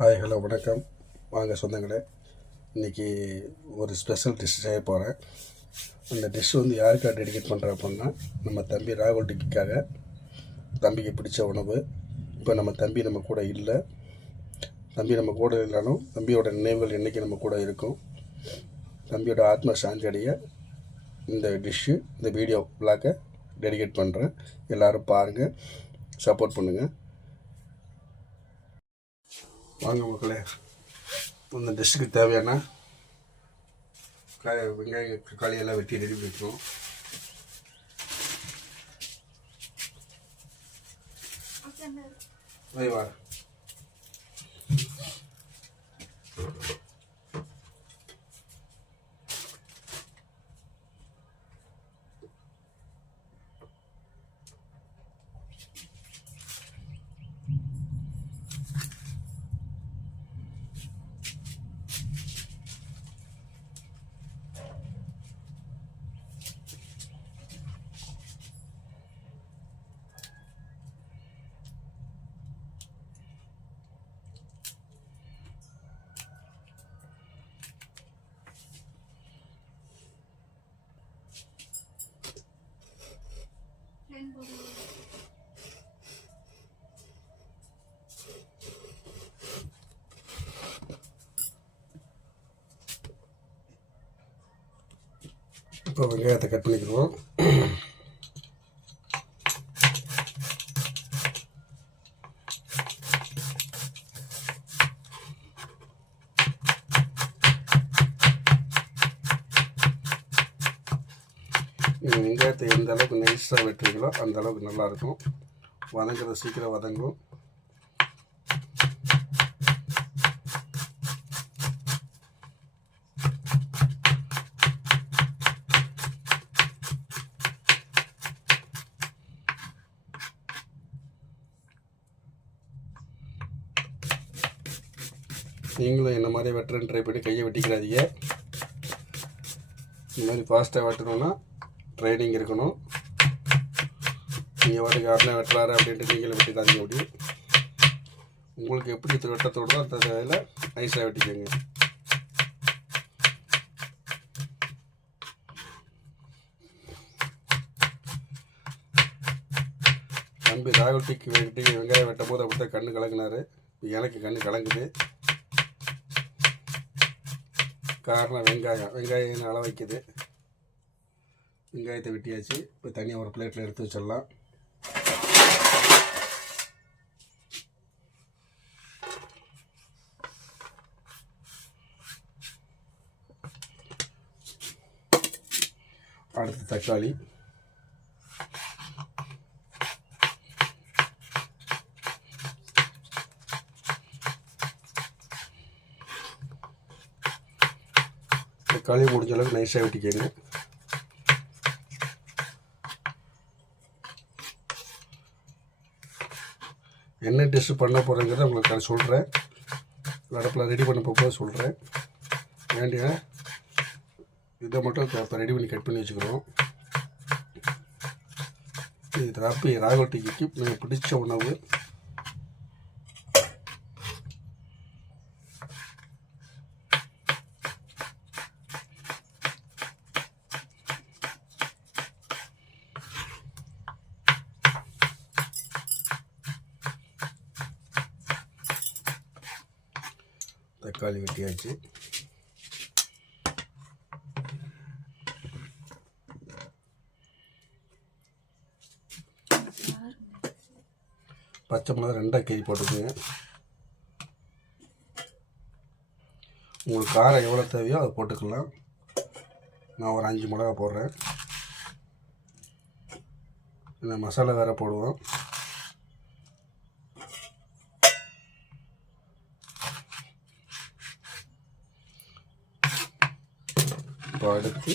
Hi hello வணக்கம். வாங்க சொந்தங்களே, இன்றைக்கி ஒரு ஸ்பெஷல் டிஷ் செய்ய போகிறேன். அந்த டிஷ் யாருக்காக டெடிகேட் பண்ணுறேன் அப்படின்னா, நம்ம தம்பி ராகுல் டிக்கிக்காக. தம்பிக்கு பிடிச்ச உணவு. இப்போ நம்ம தம்பி நம்ம கூட இல்லை. தம்பி நம்ம கூட இல்லைனாலும் தம்பியோட நினைவுகள் என்றைக்கு நம்ம கூட இருக்கும். தம்பியோட ஆத்ம சாந்தி அடைய இந்த டிஷ்ஷு, இந்த வீடியோ விளாக டெடிகேட் பண்ணுறேன். எல்லோரும் பாருங்கள், சப்போர்ட் பண்ணுங்கள். வாங்க மக்களே, இந்த டிஷ்ஷுக்கு தேவையான வெங்காயம் தக்காளி எல்லாம் வெட்டி ரெடி பண்ணிக்கணும். வா இப்போ வெங்காயத்தை கட் பண்ணிக்கிறோம். நீங்கள் வெங்காயத்தை எந்த அளவுக்கு நைஸாக வெட்டுறீங்களோ அந்த அளவுக்கு நல்லாயிருக்கும். வதங்குறது சீக்கிரம் வதங்கும். நீங்களும் என்ன மாதிரி வெட்டுறேன்னு ட்ரை பண்ணி கையை வெட்டிக்கிறாதீங்க. இந்த மாதிரி ஃபாஸ்ட்டாக வெட்டணுன்னா ட்ரைனிங் இருக்கணும். நீங்கள் வாட்டுக்கு யாருன்னா வெட்டுறாரு அப்படின்ட்டு நீங்களும் வெட்டிடாதீங்க. அப்படி உங்களுக்கு எப்படி வெட்ட தோடுதோ அந்த வேலை நைஸாக வெட்டிக்கோங்க. தம்பி ராகுல் டிக்கி வெங்காயம் வெட்டும் போது அப்படி தான் கண்ணு கலங்கினார். எனக்கு கண்ணு கலங்குது. காரணம் வெங்காயம் அள வைக்குது. வெங்காயத்தை வெட்டியாச்சு. இப்போ தனியாக ஒரு பிளேட்டில் எடுத்து வச்சிடலாம். அடுத்து தக்காளி, தக்காளி முடிஞ்ச அளவுக்கு நைஸாக வெட்டிக்கங்க. என்ன டிஷ்ஷு பண்ண போகிறேங்கிறத உங்களுக்கு நான் சொல்கிறேன். அடுப்பில் ரெடி பண்ண போகும்போது சொல்கிறேன். வேண்டிய இதை மட்டும் இப்போ ரெடி பண்ணி கட் பண்ணி வச்சுக்கிறோம். இது தப்பி ராகுல் டிக்கிக்கு எனக்கு பிடிச்ச உணவு. தக்காளி வெட்டியாச்சு. பச்சை மிளகா 2 கேஜி போட்டுக்கோங்க. உங்களுக்கு காரம் எவ்வளோ தேவையோ அதை போட்டுக்கலாம். நான் ஒரு 5 மிளகா போடுறேன். இந்த மசாலா வேறு போடுவோம். இப்போ அடுத்து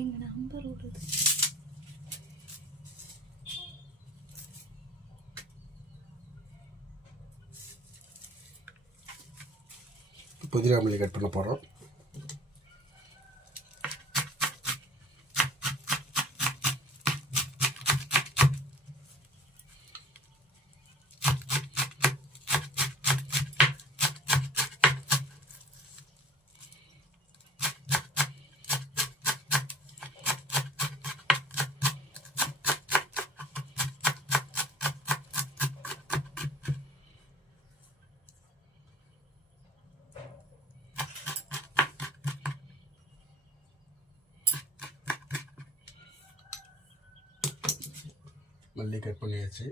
எங்க நம்பர் ஓடுது. புதினா மல்லி கட் பண்ண போகிறோம். மல்லி கட் பண்ணியாச்சு.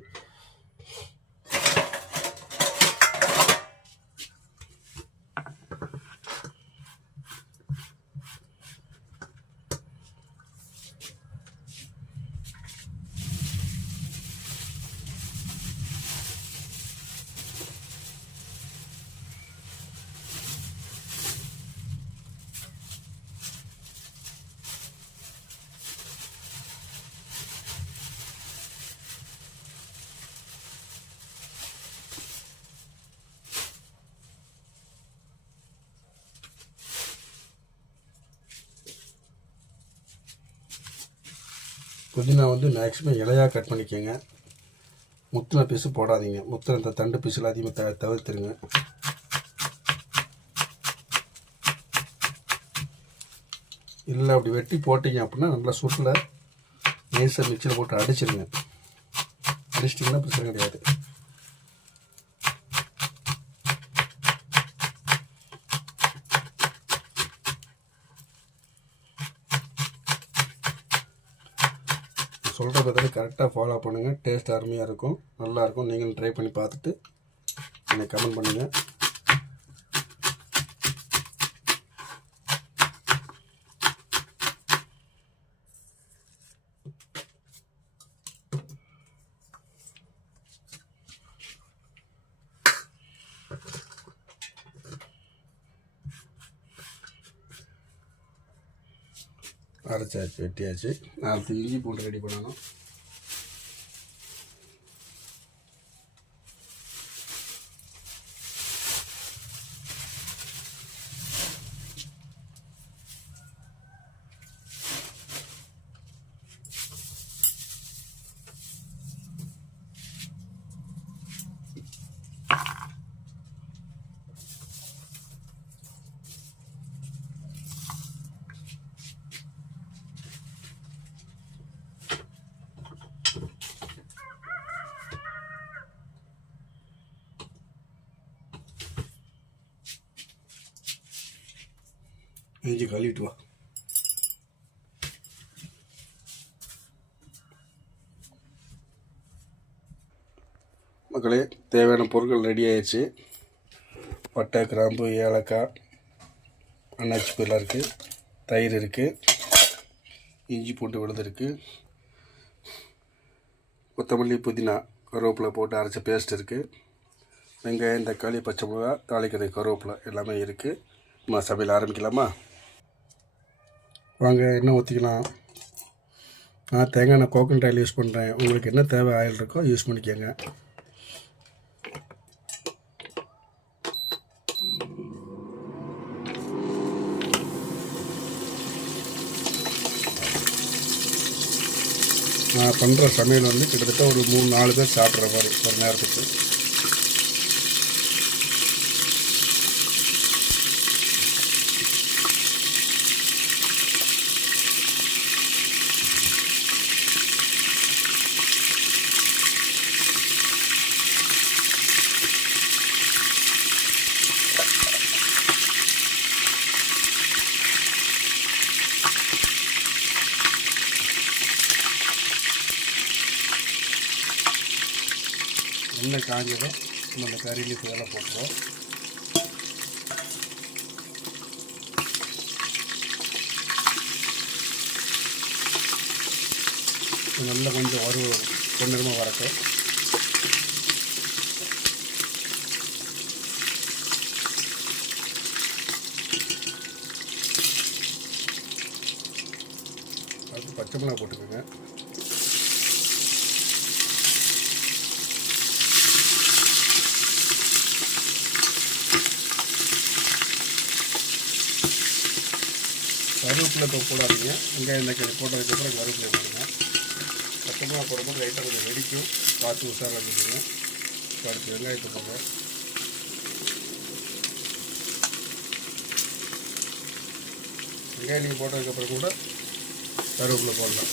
புதினா வந்து மேக்ஸிமம் இலையாக கட் பண்ணிக்கோங்க. முத்தின பீஸு போடாதீங்க. முத்தின இந்த தண்டு பீஸில் அதிகமாக தவிர்த்துருங்க. இல்லை அப்படி வெட்டி போட்டிங்க அப்படின்னா நல்லா சுட்டில் நைஸாக மிக்சியில் போட்டு அடிச்சிருங்க. அடிச்சிட்டிங்கன்னா பிரச்சனை கிடையாது. சொல்கிற பற்றி கரெக்டாக ஃபாலோ பண்ணுங்கள். டேஸ்ட் அருமையாக இருக்கும், நல்லாயிருக்கும். நீங்களும் ட்ரை பண்ணி பார்த்துட்டு எனக்கு கமெண்ட் பண்ணுங்கள். அரைச்சாச்சு, வெட்டியாச்சு. அடுத்து இஞ்சி பூண்டு ரெடி பண்ணணும். இஞ்சி கழுவிட்டு வா. மக்களே, தேவையான பொருட்கள் ரெடி ஆயிடுச்சு. பட்டை, கிராம்பு, ஏலக்காய், அன்னாச்சி பழம் இருக்குது, தயிர் இருக்குது, இஞ்சி பூண்டு விழுது இருக்குது, கொத்தமல்லி, புதினா, கருவேப்பிலை போட்டு அரைச்ச பேஸ்ட் இருக்குது, வெங்காயம், தக்காளி, பச்சை மிளகா, தாளிக்கிறது கருவேப்பிலை எல்லாமே இருக்குது. நம்ம சமையல் ஆரம்பிக்கலாமா? வாங்க, எண்ணெய் ஊற்றிக்கலாம். நான் தேங்காய் எண்ணெய் கோகனட் ஆயில் யூஸ் பண்ணுறேன். உங்களுக்கு என்ன தேவை ஆயில் இருக்கோ யூஸ் பண்ணிக்கோங்க. நான் பண்ணுற சமையல் வந்து கிட்டத்தட்ட ஒரு 3-4 பேர் சாப்பிட்ற மாதிரி ஒரு நேரத்துக்கு. எண்ணெய் காஞ்சதும் நம்ம இந்த கறி லீஃப் இதெல்லாம் போட்டுருவோம். நல்லா கொஞ்சம் பொன்னிறமாக வரட்டும். அடுத்து பச்சை மிளகாய் போட்டுக்கோங்க. கருவேப்பிலை போடாதீங்க. வெங்காயம் தக்காளி போட்டதுக்கப்புறம் கருவேப்பிலை போடுங்க. பச்சைமிளகா போடும்போது லைட்டாக கொஞ்சம் வெடிக்கும், பார்த்து உஷாராக இருந்துச்சுங்க. அடுத்து வெங்காயத்தை போங்க. வெங்காயம் நீங்கள் போட்டதுக்கப்புறம் கூட கருவேப்பிலை போடலாம்.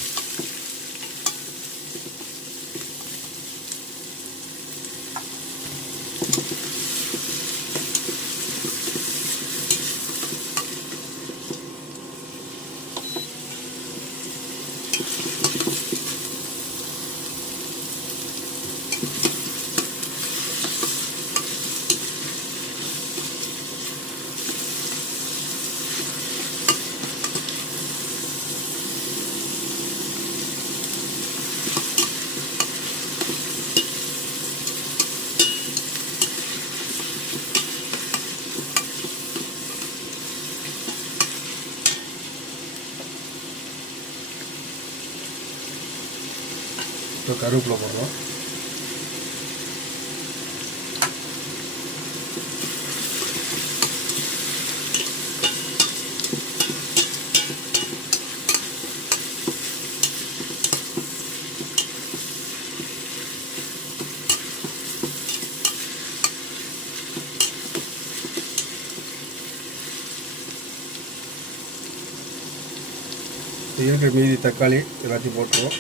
இப்போ கருவேப்பிலை போடுறோம். இருக்கிற மீதி தக்காளி எல்லாத்தையும் போட்டுருவோம்.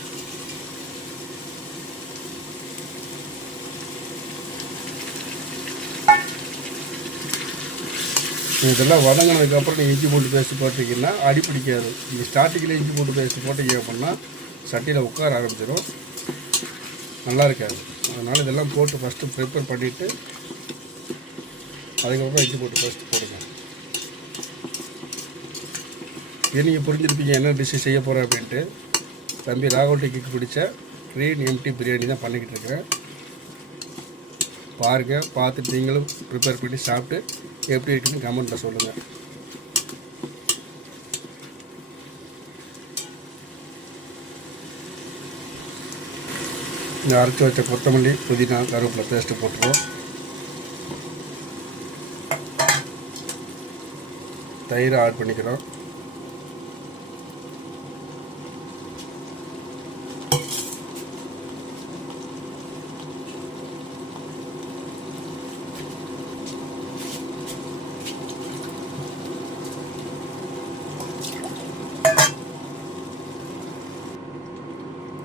இதெல்லாம் வதங்கினதுக்கப்புறம் நீங்கள் இஞ்சி பூண்டு பேஸ்ட்டு போட்டிங்கன்னா அடி பிடிக்காது. நீங்கள் ஸ்டார்டிங்கில் இஞ்சி பூண்டு பேஸ்ட்டு போட்டிங்க அப்படின்னா சட்டியில் உட்கார ஆரம்பிச்சிடும், நல்லா இருக்காது. அதனால் இதெல்லாம் போட்டு ஃபஸ்ட்டு ப்ரிப்பேர் பண்ணிவிட்டு அதுக்கப்புறம் இஞ்சி பூண்டு பேஸ்ட்டு போடுங்க. இது நீங்கள் புரிஞ்சுருப்பீங்க என்ன டிஷ்ஷு செய்ய போகிறேன் அப்படின்ட்டு. தம்பி ராகுல் டிக்கிக்கு பிடிச்ச க்ரீன் எம்டி பிரியாணி தான் பண்ணிக்கிட்டு இருக்கிறேன். பாருங்கள், பார்த்துட்டு நீங்களும் ப்ரிப்பேர் பண்ணி சாப்பிட்டு எப்படி இருக்குன்னு கமெண்ட்டில் சொல்லுங்கள். இந்த அரைச்சி வச்ச கொத்தமல்லி, புதினா, கருவேப்பிலை பேஸ்ட்டு போட்டுருவோம். தயிரை ஆட் பண்ணிக்கிறோம்.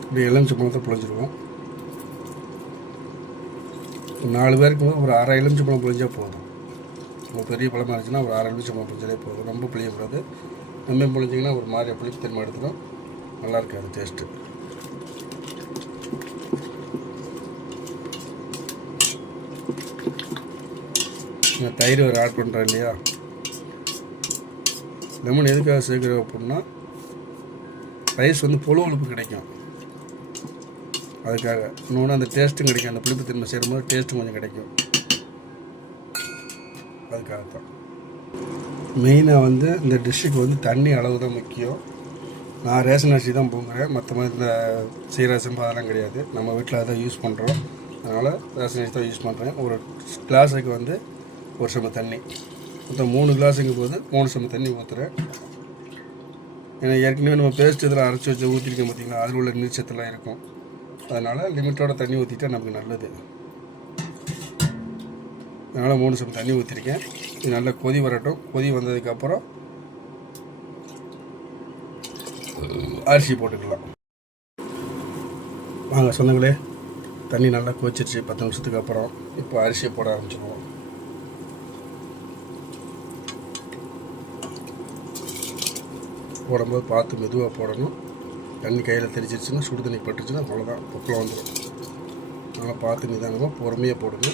இப்படி எலுமிச்சை பழத்தை புழிஞ்சிருவோம். 4 பேருக்கு ஒரு அரை எலுமிச்சை பழம் புழிஞ்சால் போதும். ரொம்ப பெரிய பழமாக இருந்துச்சுன்னா ஒரு அரை எலுமிச்சை பழம் புழிஞ்சாலே போதும். ரொம்ப புளியக்கூடாது. நம்ம புழிஞ்சிங்கன்னா ஒரு மாதிரி புளிப்புத்தன்மை எடுத்துடும், நல்லா இருக்காது டேஸ்ட்டு. நான் தயிர் ஒரு ஆட் பண்ணுறேன் இல்லையா. லெமன் எதுக்காக சேர்க்குறோம் அப்படின்னா ரைஸ் வந்து புழுவழுப்பு கிடைக்கும், அதுக்காக. இன்னொன்று அந்த டேஸ்ட்டும் கிடைக்கும், அந்த புளிப்பு தன்மை சேரும்போது டேஸ்ட்டும் கொஞ்சம் கிடைக்கும், அதுக்காகத்தான். மெயினாக வந்து இந்த டிஷ்ஷுக்கு வந்து தண்ணி அளவு தான் முக்கியம். நான் ரேஷன் அரிசி தான் பொங்குறேன், மற்ற மாதிரி இந்த சீரக சம்பா அதெல்லாம் கிடையாது. நம்ம வீட்டில் அதை யூஸ் பண்ணுறோம், அதனால் ரேஷன் அரிசி தான் யூஸ் பண்ணுறேன். ஒரு கிளாஸுக்கு வந்து 1 சம்பு தண்ணி, மொத்தம் 3 கிளாஸுங்கும் போது 3 சம்பு தண்ணி ஊற்றுறேன். ஏன்னா ஏற்கனவே நம்ம பேஸ்ட் இதில் அரைச்சி வச்சு ஊற்றிருக்கோம் பார்த்திங்களா, அதில் உள்ள நீர்ச்சத்தெல்லாம் இருக்கும். அதனால் லிமிட்டோட தண்ணி ஊற்றிட்டா நமக்கு நல்லது. அதனால் 3 சம்பு தண்ணி ஊற்றிருக்கேன். இது நல்லா கொதி வரட்டும். கொதி வந்ததுக்கப்புறம் அரிசி போட்டுக்கலாம். வாங்க சொந்தங்களே, தண்ணி நல்லா கொதிச்சிருச்சு 10 நிமிஷத்துக்கு அப்புறம். இப்போ அரிசியை போட ஆரம்பிச்சிடுவோம். போடும்போது பார்த்து மெதுவாக போடணும். தண்ணி கையில் தெரிச்சிருச்சுன்னா, சுடு தண்ணி பட்டுச்சுன்னா அவ்வளோதான், பொக்கில் வந்துடும். அதனால் பார்த்து நிதானமாக பொறுமையாக போடுங்க.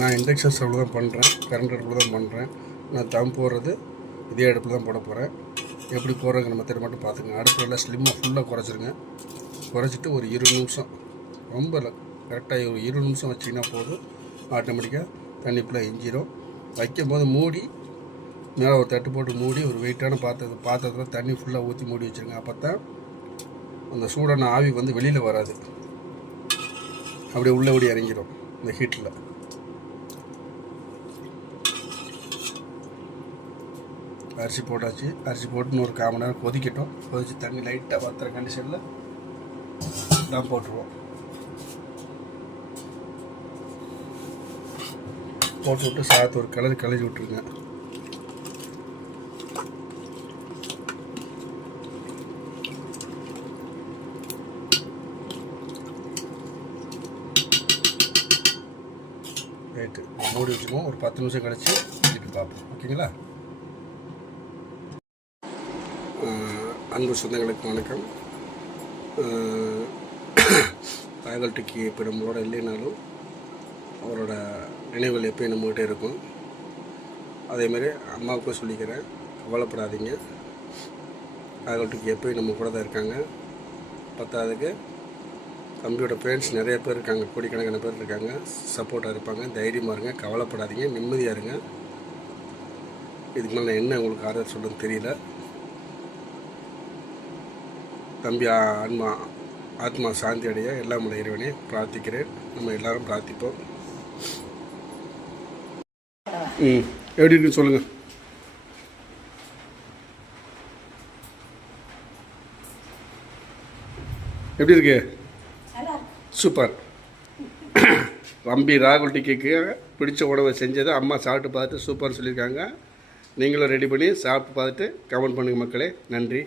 நான் இண்டக்ஷன் ஸ்டவ்வில் தான் பண்ணுறேன், கரண்ட் அடுப்பில் தான் பண்ணுறேன். நான் தம் போடுறது இதே அடுப்பில் தான் போட போகிறேன். எப்படி போடுறதுங்க நம்ம தெரிய மட்டும் பார்த்துங்க. அடுப்பு எல்லாம் ஸ்லிம்மாக ஃபுல்லாக குறைச்சிருங்க. குறைச்சிட்டு ஒரு 20 நிமிஷம், ரொம்ப இல்லை, கரெக்டாக ஒரு 20 நிமிஷம் வச்சிங்கன்னா போதும். ஆட்டோமேட்டிக்காக தண்ணி ஃபுல்லாக இஞ்சிடும். வைக்கும் போது மூடி மேலே ஒரு தட்டு போட்டு மூடி ஒரு வெயிட்டான பாத்திரத்தில் தண்ணி ஃபுல்லாக ஊற்றி மூடி வச்சுருங்க. அப்போ தான் அந்த சூடான ஆவி வந்து வெளியில் வராது, அப்படியே உள்ளே ஓடி இறங்கிடும் இந்த ஹீட்டில். அரிசி போட்டாச்சு. அரிசி போட்டுன்னு ஒரு 1/4 மணி நேரம் கொதிக்கட்டும். கொதிச்சு தண்ணி லைட்டாக வத்துற கண்டிஷனில் தான் போட்டுருவோம். போட்டு விட்டு சாதத்தை ஒரு கிளறி விட்டுருங்க. ரைட்டு, மூடி வச்சுக்குவோம். ஒரு 10 நிமிஷம் கழிச்சு திருப்பி பார்ப்போம். ஓகேங்களா? அன்பு சொந்தங்களுக்கு வணக்கம். ராகுல்டிக்கு இப்போ நம்மளோட இல்லைனாலும் அவரோட நினைவுகள் எப்போயும் நம்மகிட்ட இருக்கும். அதேமாரி அம்மாவுக்கும் சொல்லிக்கிறேன், கவலைப்படாதீங்க. ராகுல்டிக்கு எப்போயும் நம்ம கூட தான் இருக்காங்க. பத்தாவதுக்கு தம்பியோட ஃப்ரெண்ட்ஸ் நிறைய பேர் இருக்காங்க, கோடிக்கணக்கான பேர் இருக்காங்க, சப்போர்ட்டாக இருப்பாங்க. தைரியமாக இருங்க, கவலைப்படாதீங்க, நிம்மதியாக இருங்க. இதுக்கு மேலே நான் என்ன உங்களுக்கு ஆறுதல் சொல்லுன்னு தெரியல. தம்பி ஆத்மா சாந்தி அடைய எல்லாம் உள்ள இறைவனே பிரார்த்திக்கிறேன். நம்ம எல்லாரும் பிரார்த்திப்போம். எப்படி இருக்குன்னு சொல்லுங்கள். எப்படி இருக்கு? சூப்பர். தம்பி ராகுல்டிக்கு பிடிச்ச உணவை செஞ்சதை அம்மா சாப்பிட்டு பார்த்துட்டு சூப்பர்னு சொல்லியிருக்காங்க. நீங்களும் ரெடி பண்ணி சாப்பிட்டு பார்த்துட்டு கமெண்ட் பண்ணுங்கள் மக்களே. நன்றி.